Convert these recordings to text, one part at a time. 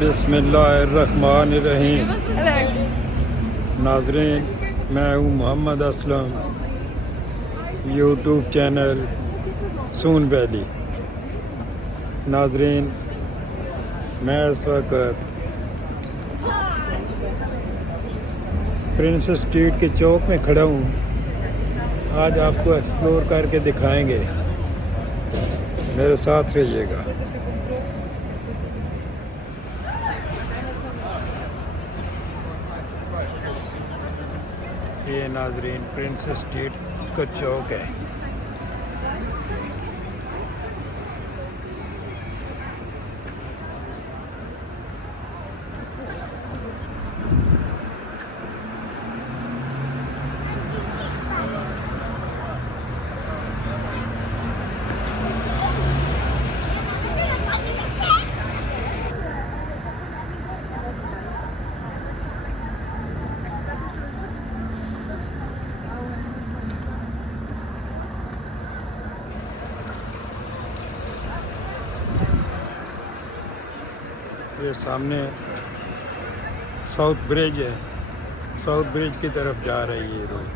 बिस्मिल्लाहिर्रहमानिर्रहीम। नाजरीन, मैं हूँ मोहम्मद असलम, यूट्यूब चैनल सून वैली। नाजरीन, मैं इस वक्त प्रिंसेस स्ट्रीट के चौक में खड़ा हूँ। आज आपको एक्सप्लोर करके दिखाएंगे, मेरे साथ रहिएगा। ये नाजरीन प्रिंसेस स्ट्रीट का चौक है। ये सामने साउथ ब्रिज है। साउथ ब्रिज की तरफ जा रही है ये रोड।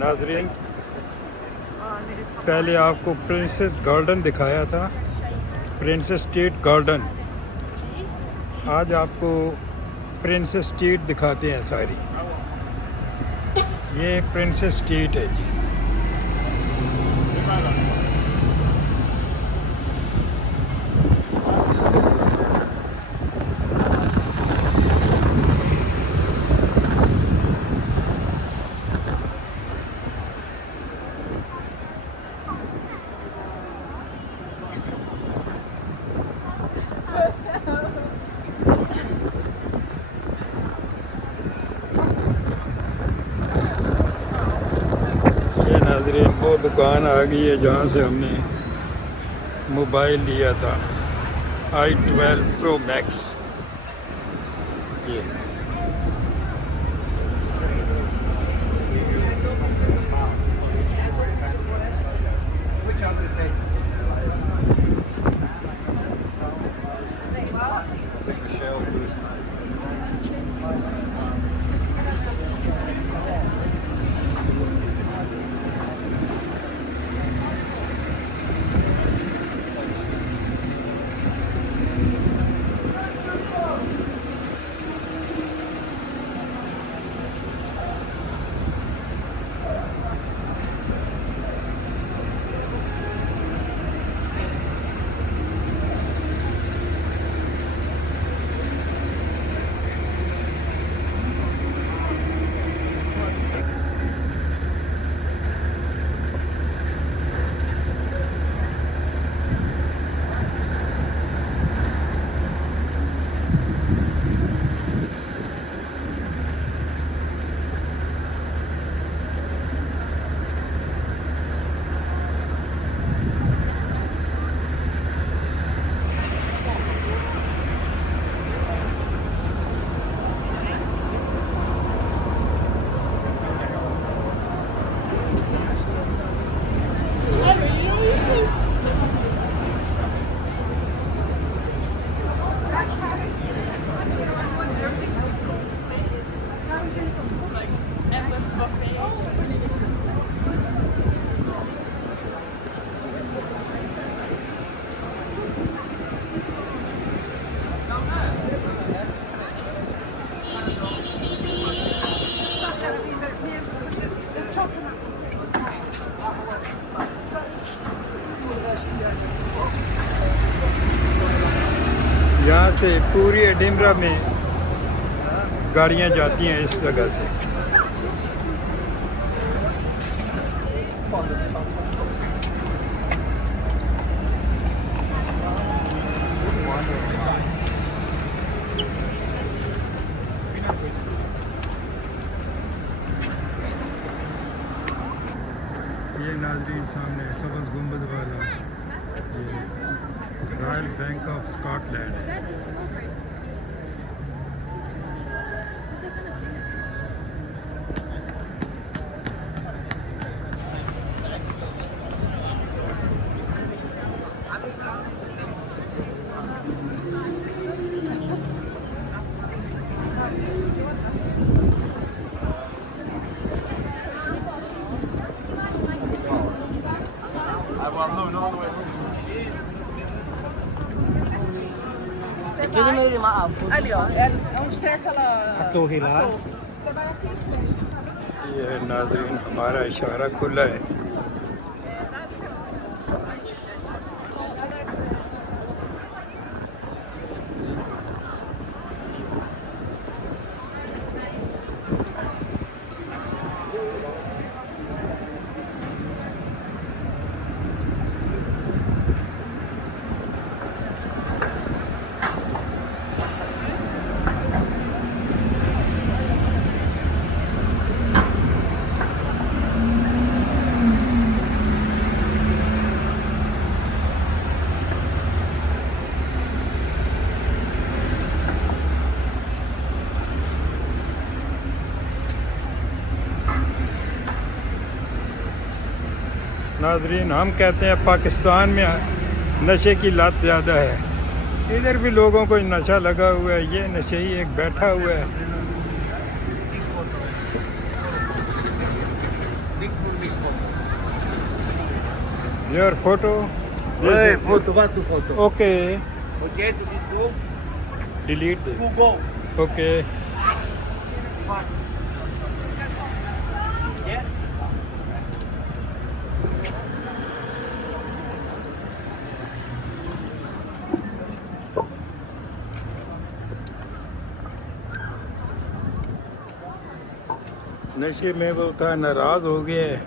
नाजरीन, पहले आपको प्रिंसेस गार्डन दिखाया था, प्रिंसेस स्ट्रीट गार्डन। आज आपको प्रिंसेस स्ट्रीट दिखाते हैं सारी। ये प्रिंसेस स्ट्रीट है जी। नाज़रीन, वो दुकान आ गई है जहाँ से हमने मोबाइल लिया था, i12 Pro Max। ये यहाँ से पूरी एडिनबरा में गाड़ियाँ जाती हैं इस जगह से। ये नाजरीन सामने सब्ज़ गुंबद वाला ये रॉयल बैंक ऑफ स्कॉटलैंड। ये नाजरीन हमारा इशारा खुला है। नाजरीन हम कहते हैं पाकिस्तान में नशे की लत ज़्यादा है, इधर भी लोगों को नशा लगा हुआ है। ये नशेई एक बैठा हुआ है। Your photo Foto, was du Foto? Okay Okay, du bist du? Delete Hugo. Okay. Yeah. नशे में वो था नाराज हो गया है।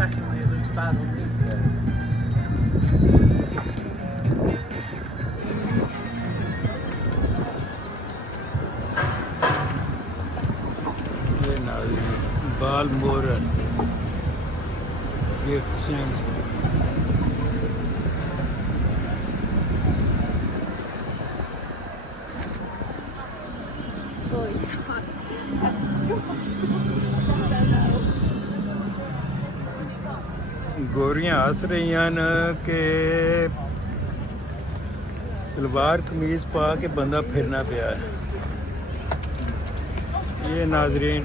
Secondly, it looks bad on me. ये नाजरीन बालमोरन गिफ्ट सेंस गोरियां हस रही हैं कि सलवार कमीज पा के बंदा फिरना पिया है। ये नाजरीन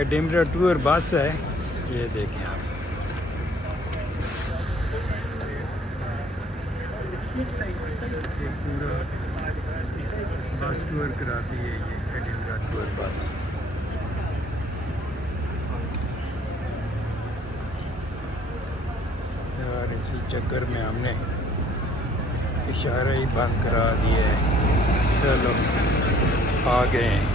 एडिमरा टूर बस है, ये देखें आप। ये पूरा बस टूर कराती है ये एडिमरा टूर बस। यार इसी चक्कर में हमने इशारा ही बंद करा दिया है। चलो आ गए हैं।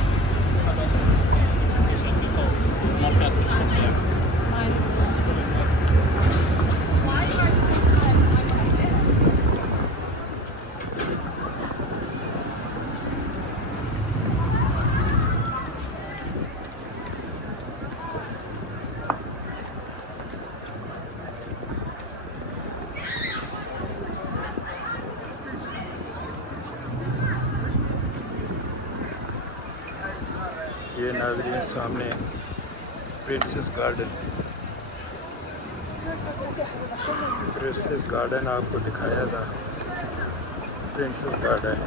ये नाज़रीन सामने प्रिंसेस गार्डन आपको दिखाया था। Princess garden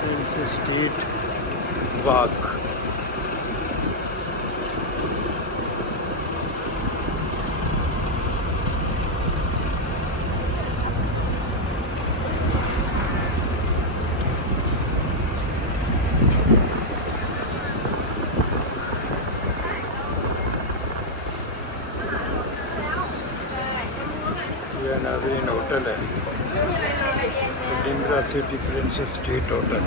princess street walk. यह नाज़रीन होटल है, डिमरा सिटी प्रिंसेस स्ट्रीट होटल।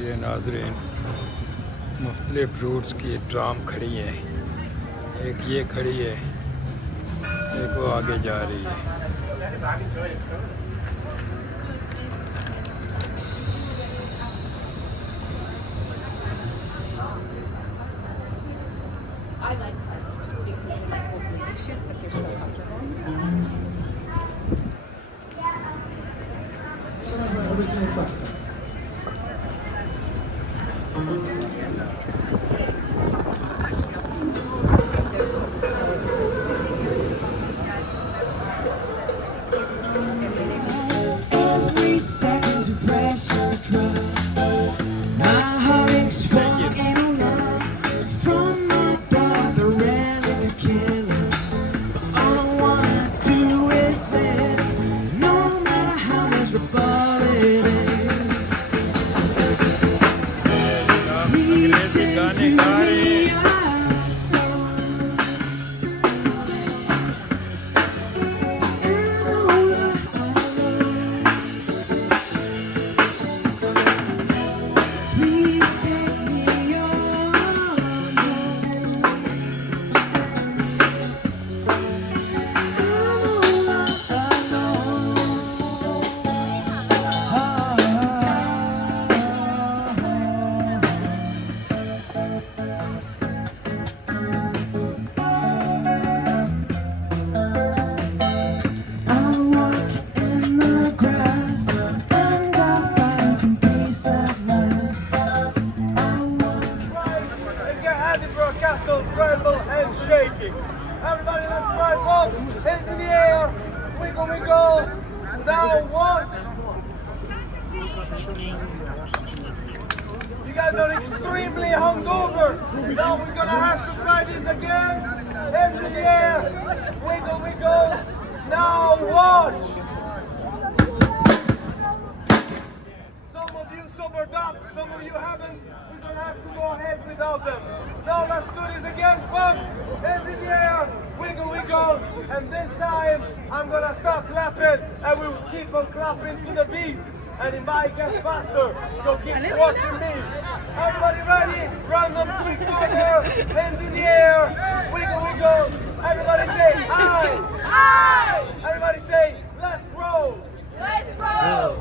ये नाज़रीन मुख्तलिफ़ फ्रूट्स की ड्राम खड़ी है। एक ये खड़ी है, एक वो आगे जा रही है। Every second of precious dry. My heart aches for an love from my brother and the killer. All I wanna do is live, no matter how miserable it is. Please sing to me a song. Please take me on home. I walk in the grass and I find some peace at last. I walk. Let's get Edinburgh Castle tremble and shaking. Everybody let's try, folks. Hands in the air. Wiggle, wiggle. Now watch. You guys are extremely hungover. Now we're gonna have to try this again. Hands in the air. Wiggle, wiggle. Now watch. Some of you sobered up, some of you haven't. We're gonna have to go ahead without them. Now let's do this again, folks. Hands in the air, wiggle, wiggle. And this time, I'm gonna start clapping, and we'll keep on clapping to the beat. And it might get faster, so keep watching me. Everybody ready? Random quick order. Hands in the air, wiggle, wiggle. Everybody say aye. Aye. Everybody say let's roll. Let's roll!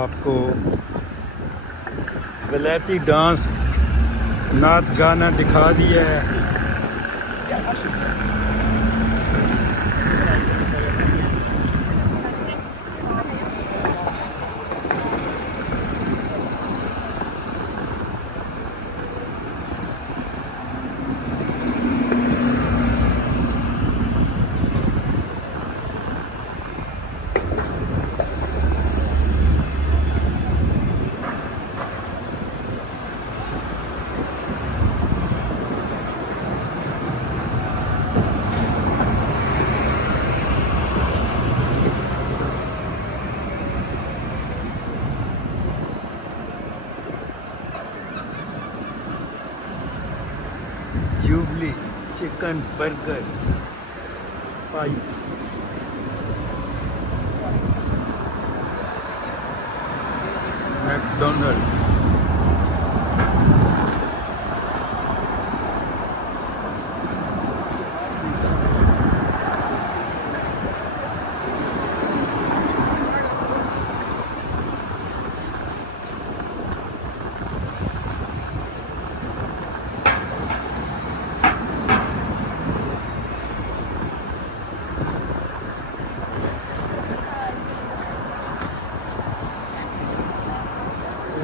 आपको वलायती dance नाच गाना दिखा दिया है। Jubilee chicken burger price McDonald.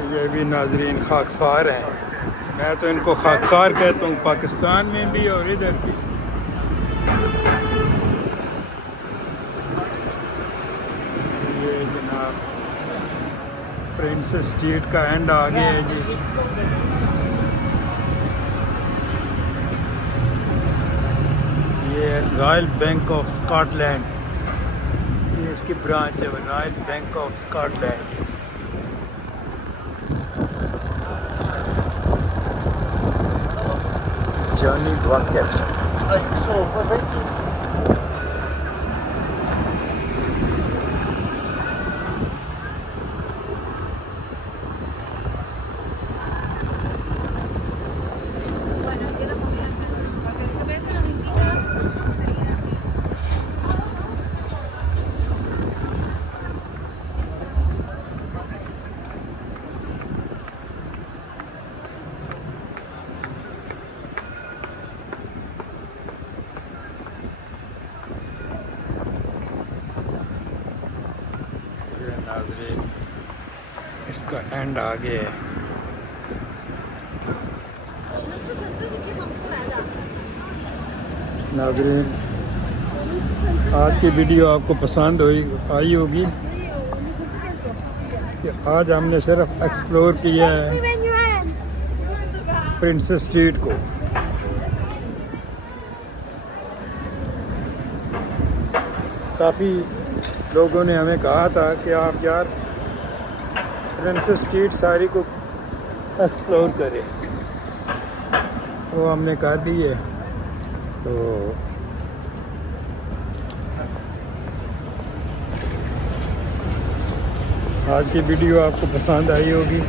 ये भी नाजरीन खाकसार हैं। मैं तो इनको खाकसार कहता हूँ, पाकिस्तान में भी और इधर भी। ये जनाब प्रिंसेस स्ट्रीट का एंड आ गया है जी। ये है रॉयल बैंक ऑफ स्कॉटलैंड, ये उसकी ब्रांच है, royal bank of Scotland. Johnny Walker. नाज़रीन इसका एंड आ गया है। नाज़रीन आज की वीडियो आपको पसंद आई होगी कि आज हमने सिर्फ एक्सप्लोर किया है प्रिंसेस स्ट्रीट को। काफ़ी लोगों ने हमें कहा था कि आप यार प्रिंसेस स्ट्रीट सारी को एक्सप्लोर करें, वो हमने कर दी है। तो आज की वीडियो आपको पसंद आई होगी।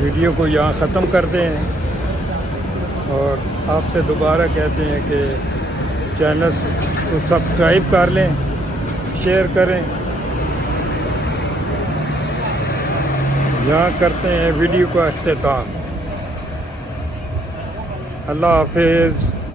वीडियो को यहाँ ख़त्म करते हैं और आपसे दोबारा कहते हैं कि चैनल को सब्सक्राइब कर लें, शेयर करें। यहाँ करते हैं वीडियो का अख्तिताम। अल्लाह हाफिज़।